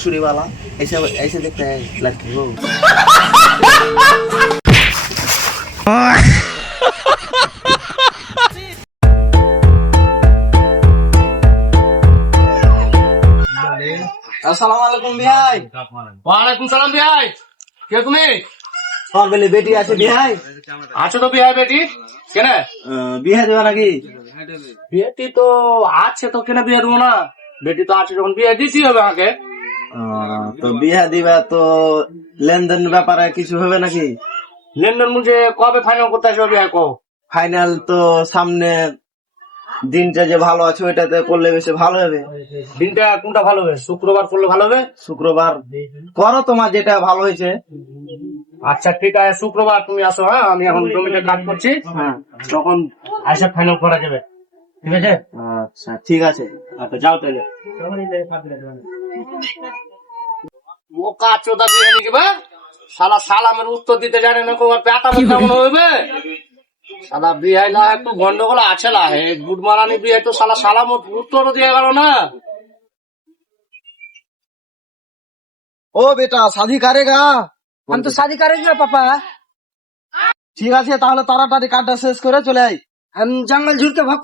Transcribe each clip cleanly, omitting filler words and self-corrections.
भोसड़ी वाला ऐसे ऐसे देखते हैं लड़की को। अस्सलामुअलैकुम भाई। वालेकुम सलाम भाई। কে তুমি? हाँ बोले बेटी আছে ভাই। আছো তো বিয়ে বেটি? কেন? বিয়ে দেওয়া নাকি? বেটি তো আছে তো কেন বিয়ে দেবো না? বেটি তো আছে যখন বিয়ে দিতেই হবে আমাকে। তো বিয়ে দিবা তো লেনদেন ব্যাপারে কিছু হবে নাকি? লেনদেন মুঝে কবে ফাইনাল করতে আসবে বিয়ে কো? ফাইনাল তো সামনে দিনটা যে ভালো আছে ওইটাতে করলে বেশি ভালো হবে। দিনটা কোনটা ভালো হবে? শুক্রবার করলে ভালো হবে? শুক্রবার করো তোমার যেটা ভালো হয়েছে। আচ্ছা ঠিক আছে, শুক্রবার তুমি আসো। হ্যাঁ, আমি এখন জমিতে কাজ করছি। হ্যাঁ তখন আসে ফাইনাল করা যাবে। ঠিক আছে? আচ্ছা ঠিক আছে। আচ্ছা যাও তাহলে। ও কাজ চোদা বিয়ে নাকি বে? শালা সালামের উত্তর দিতে জানে না, তোমার পেটা মতো মনে হবে। শালা বিয়ে না একটু গন্ডগোল আছে না, গুড মারানি বিয়ে তো শালা সালাম উত্তর দিয়ে গেল না। ও বেটা শাদি করেগা? हम तो शादी करेंगे पापा। ঠিক আছে তাহলে তাড়াতাড়ি কাজটা শেষ করে চলে আই। हम जंगल झूठ के भाग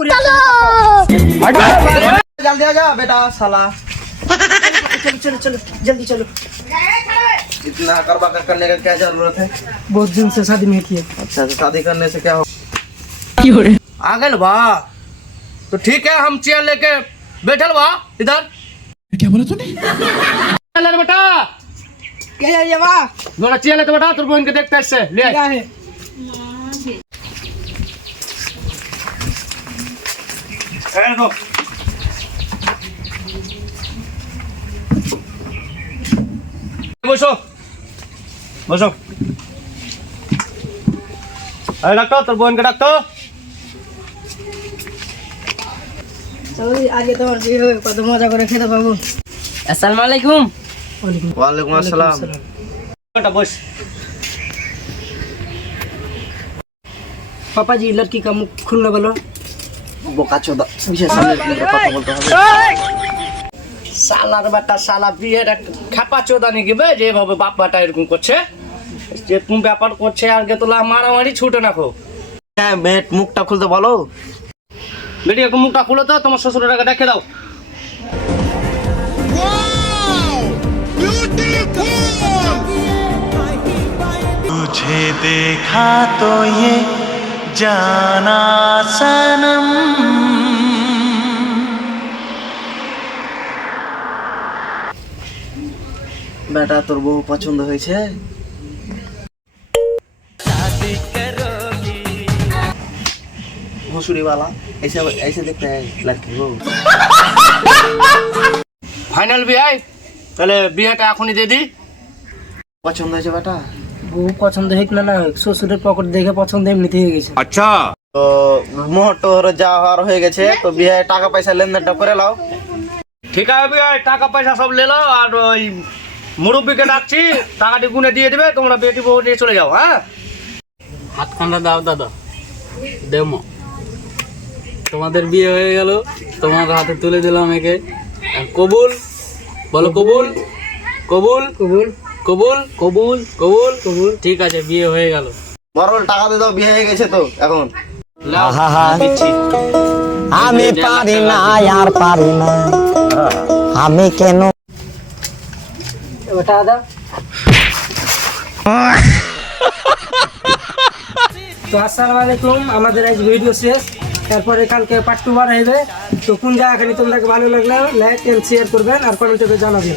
जल्दी आ जा बेटा साला। चलो चलो चलो जल्दी चलो। इतना करवा कर करने का क्या जरूरत है? बहुत दिन से शादी नहीं की है। अच्छा तो शादी करने से क्या हो? आ गए बा तो ठीक है, हम चेयर लेके बैठल बा इधर। क्या बोला तूने? बेटा क्या है ये वाह? थोड़ा चेयर लेते बेटा, तुम इनके देखते इससे ले क्या है? বসো বসো। আরে ডাক্তার, তোর বোনকে ডাক্তার। चलो आज তোমার বিয়ে হবে, কত মজা করে খেতে পাবো। আসসালামু আলাইকুম। वालेकुम अस्सलाम। बेटा बस। पापा जी लड़की का मुख खुलने बोलो। बोका चोदा विशेष सामने কথা বলতে হবে। শালার বাটা শালা বিয়ের খাপা চোদা নাকি বে, যেভাবে বাপ বাটা এরকম করছে, যেরকম ব্যাপার করছে আর গে তোলা মারামারি ছুটে না খো। হ্যাঁ বেট মুখটা খুলতে বলো। বেটি একটু মুখটা খুলে তো, তোমার শ্বশুরের আগে দেখে দাও। तुझे देखा तो ये जाना सनम। বেটা তোর বউ পছন্দ হয়েছে? भोसड़ी वाला ऐसे ऐसे देखते हैं लड़की को। ফাইনাল বিয়ে, তাহলে বিয়েটা এখনই দিয়ে দি। পছন্দ হয়েছে বেটা? বউ পছন্দ হোক না না হোক, শ্বশুরের পকেট দেখে পছন্দ এমনিতে হয়ে গেছে। আচ্ছা তো মোটর যা হওয়ার হয়ে গেছে, তো বিয়ে টাকা পয়সা লেনদেনটা করে লাও। ঠিক আছে বিয়ে, টাকা পয়সা সব লে নাও, আর ওই মুরব্বীকে ডাকছি, টাকাটি গুনে দিয়ে দিবে, তোমরা বেটি বউ নিয়ে চলে যাও। হ্যাঁ, হাতখানা দাও দাদা, দেমো। তোমাদের বিয়ে হয়ে গেল, তোমার হাতে তুলে দিলাম একে। কবুল বলো, কবুল কবুল কবুল কবুল কবুল কবুল কবুল। ঠিক আছে, বিয়ে হয়ে গেল। বরং টাকা দিয়ে দাও, বিয়ে হয়ে গেছে তো এখন। লাও, দিচ্ছি। আমি পারি না আর পারি না, আমি কেন ওটা দাও। তো আসসালামু আলাইকুম, আমাদের আজ ভিডিও শেষ। তারপরে কালকে পার্ট 2 বার হবে। তো কোন জায়গাখানে তোমাদেরকে ভালো লাগলে লাইক এন্ড শেয়ার করবেন আর কমেন্টে জানাবেন।